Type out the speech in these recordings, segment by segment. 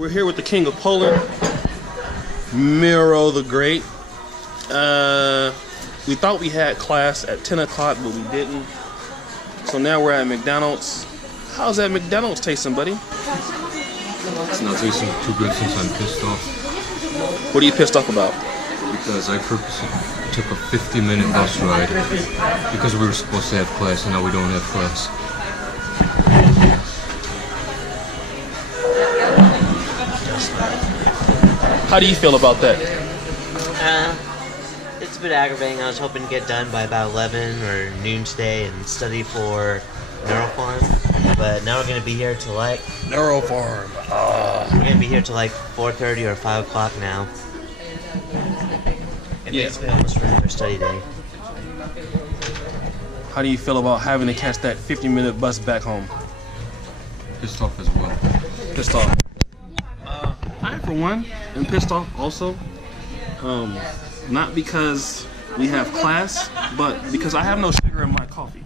We're here with the King of Poland, Miro the Great. We thought we had class at 10 o'clock, but we didn't. So now we're at McDonald's. How's that McDonald's tasting, buddy? It's not tasting too good since I'm pissed off. What are you pissed off about? Because I purposely took a 50-minute bus ride because we were supposed to have class and now we don't have class. How do you feel about that? It's a bit aggravating. I was hoping to get done by about 11 or noon today and study for Neurofarm, but now we're going to be here till like... Neurofarm. We're going to be here till like 4:30 or 5 o'clock now. And basically almost ready for study day. How do you feel about having to catch that 50-minute bus back home? Pissed off as well. Pissed off. I, for one, am pissed off also. Not because we have class, but because I have no sugar in my coffee.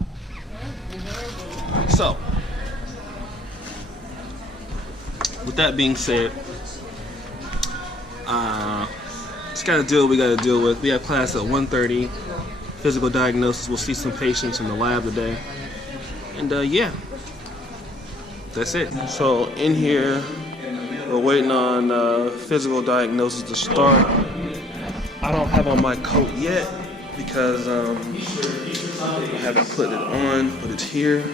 So, with that being said, just gotta deal what we gotta deal with. We have class at 1:30, physical diagnosis. We'll see some patients in the lab today. And yeah, that's it. So in here, we're waiting on physical diagnosis to start. I don't have on my coat yet because I haven't put it on, but it's here.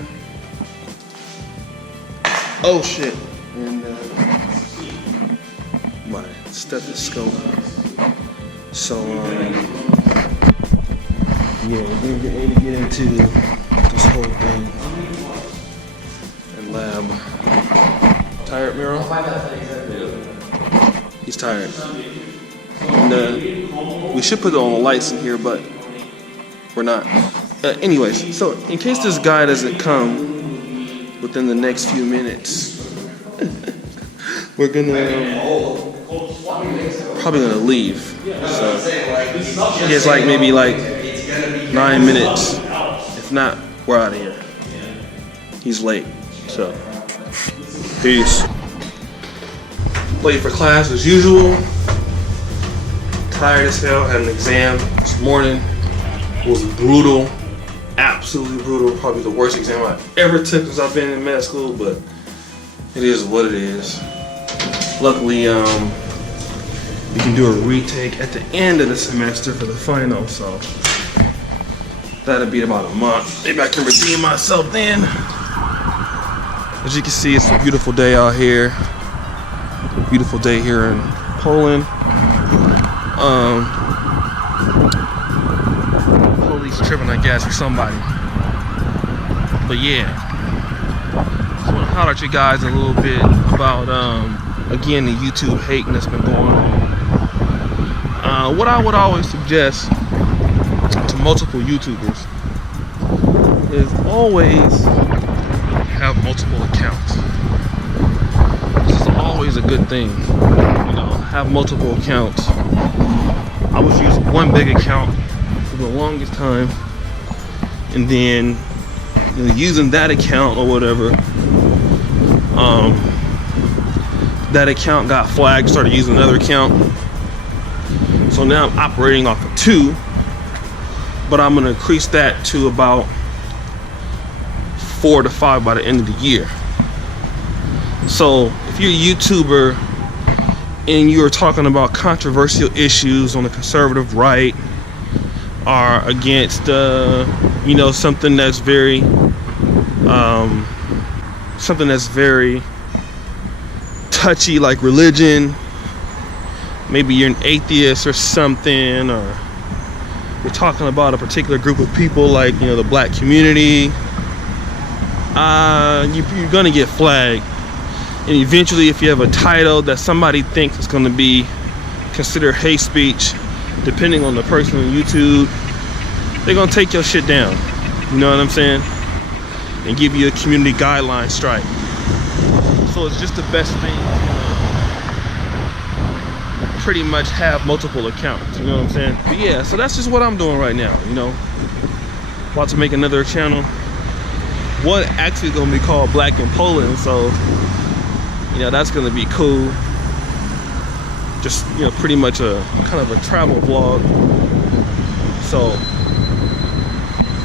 Oh shit! And my stethoscope. So yeah, we're going to get into this whole thing and lab. Tired, Miro? He's tired. And we should put on the lights in here, but we're not. Anyways, so in case this guy doesn't come within the next few minutes, we're probably gonna leave. So he has like maybe like 9 minutes. If not, we're out of here. He's late. So peace. Late for class as usual. Tired as hell. Had an exam this morning. It was brutal. Absolutely brutal. Probably the worst exam I've ever took since I've been in med school, but it is what it is. Luckily, we can do a retake at the end of the semester for the final, so that'll be about a month. Maybe I can redeem myself then. As you can see, it's a beautiful day out here. Beautiful day here in Poland. Police tripping, I guess, for somebody. But yeah, just want to holler at you guys a little bit about, again, the YouTube hating that's been going on. What I would always suggest to multiple YouTubers is always have multiple accounts. This is always a good thing, you know, have multiple accounts. I was using one big account for the longest time, and then using that account or whatever, that account got flagged, started using another account. So now I'm operating off of 2, but I'm gonna increase that to about 4 to 5 by the end of the year. So if you're a YouTuber and you're talking about controversial issues on the conservative right, or against something that's very touchy, like religion, maybe you're an atheist or something, or you're talking about a particular group of people, like the black community, you're gonna get flagged. And eventually, if you have a title that somebody thinks is going to be considered hate speech, depending on the person on YouTube, they're going to take your shit down. You know what I'm saying? And give you a community guideline strike. So it's just the best thing to pretty much have multiple accounts. You know what I'm saying? But yeah, so that's just what I'm doing right now. About to make another channel. One actually going to be called Black in Poland, so that's gonna be cool. just, you know, pretty much a kind of a travel vlog. So,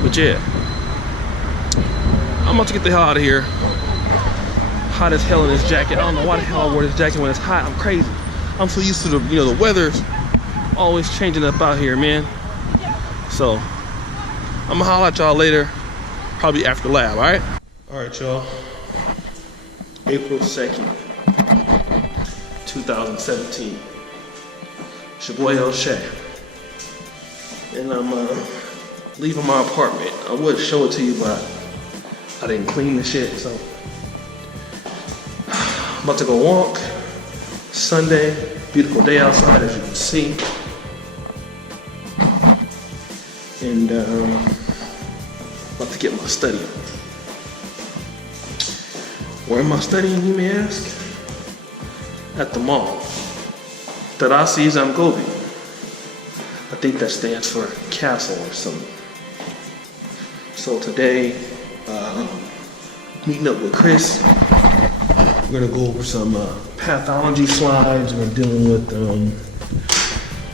but yeah, I'm about to get the hell out of here. Hot as hell in this jacket. I don't know why the hell I wore this jacket when it's hot. I'm crazy. I'm so used to the, you know, the weather's always changing up out here, man. So I'm gonna holler at y'all later, probably after lab, all right? All right, y'all. April 2nd, 2017. It's your boy Oshay. And I'm leaving my apartment. I would show it to you, but I didn't clean the shit, so. I'm about to go walk. Sunday, beautiful day outside, as you can see. And about to get my study on. Where am I studying, you may ask? At the mall. Tarasi Zamgobi. I think that stands for castle or something. So today, meeting up with Chris. We're gonna go over some pathology slides. We're dealing with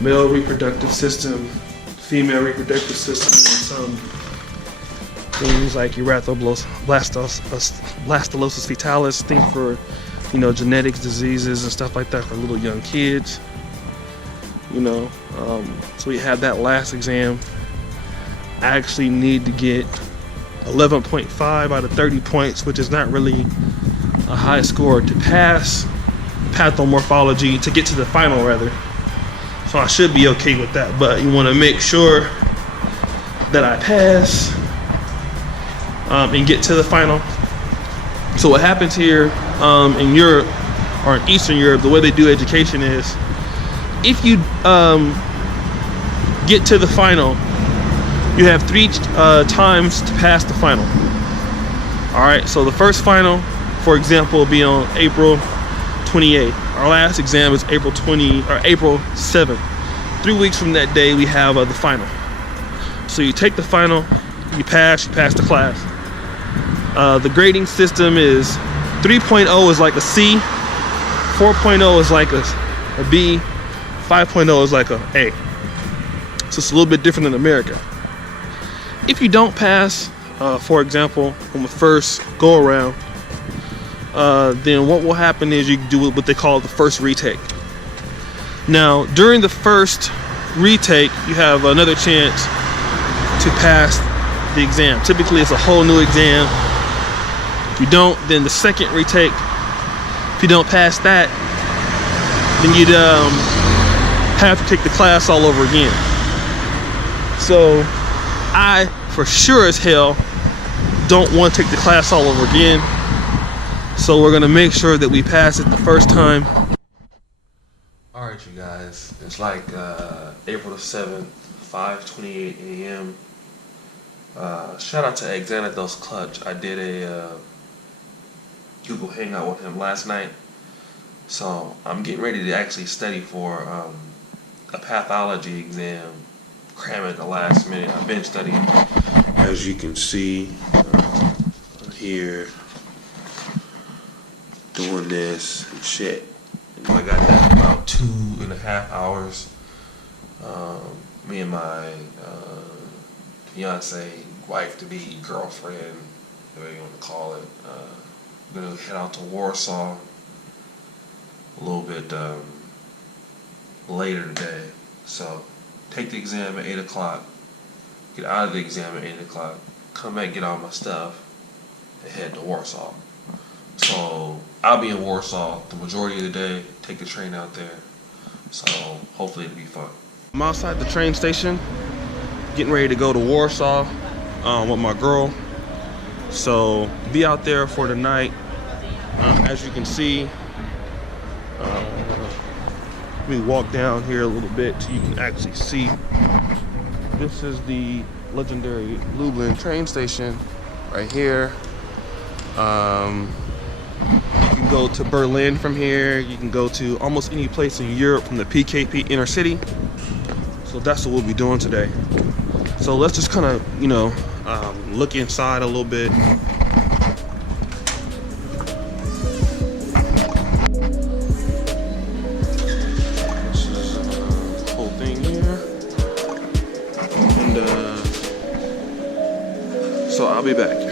male reproductive system, female reproductive system, and some things like blastocytosis fetalis, thing for, you know, genetics diseases and stuff like that for little young kids. You know, so we had that last exam. I actually need to get 11.5 out of 30 points, which is not really a high score to pass pathomorphology, to get to the final rather. So I should be okay with that, but you want to make sure that I pass and get to the final. So what happens here in Europe, or in Eastern Europe, the way they do education is, if you get to the final, you have 3 times to pass the final. All right, so the first final, for example, will be on April 28th. Our last exam is April 7th. 3 weeks from that day, we have the final. So you take the final, you pass the class. The grading system is 3.0 is like a C, 4.0 is like a B, 5.0 is like a A. So it's a little bit different in America. If you don't pass, for example, on the first go around, then what will happen is you do what they call the first retake. Now, during the first retake, you have another chance to pass the exam. Typically, it's a whole new exam. If you don't, then the second retake, if you don't pass that, then you'd have to take the class all over again. So I, for sure as hell, don't want to take the class all over again. So we're gonna make sure that we pass it the first time. All right, you guys, it's like April the 7th, 5:28 a.m. Shout out to Xanathos Clutch. I did a Google Hangout with him last night. So I'm getting ready to actually study for a pathology exam, cram at the last minute. I've been studying, as you can see here, doing this and shit. And I got that in about 2.5 hours. Me and my fiance, wife to be, girlfriend, whatever you want to call it, we're gonna head out to Warsaw a little bit later today. So take the exam at 8 o'clock, get out of the exam at 8 o'clock, come back, get all my stuff, and head to Warsaw. So I'll be in Warsaw the majority of the day, take the train out there. So hopefully it'll be fun. I'm outside the train station, getting ready to go to Warsaw with my girl. So be out there for the night. As you can see, let me walk down here a little bit so you can actually see. This is the legendary Lublin train station right here. You can go to Berlin from here. You can go to almost any place in Europe from the PKP inner city. So that's what we'll be doing today. So let's just kind of, you know, look inside a little bit. so I'll be back.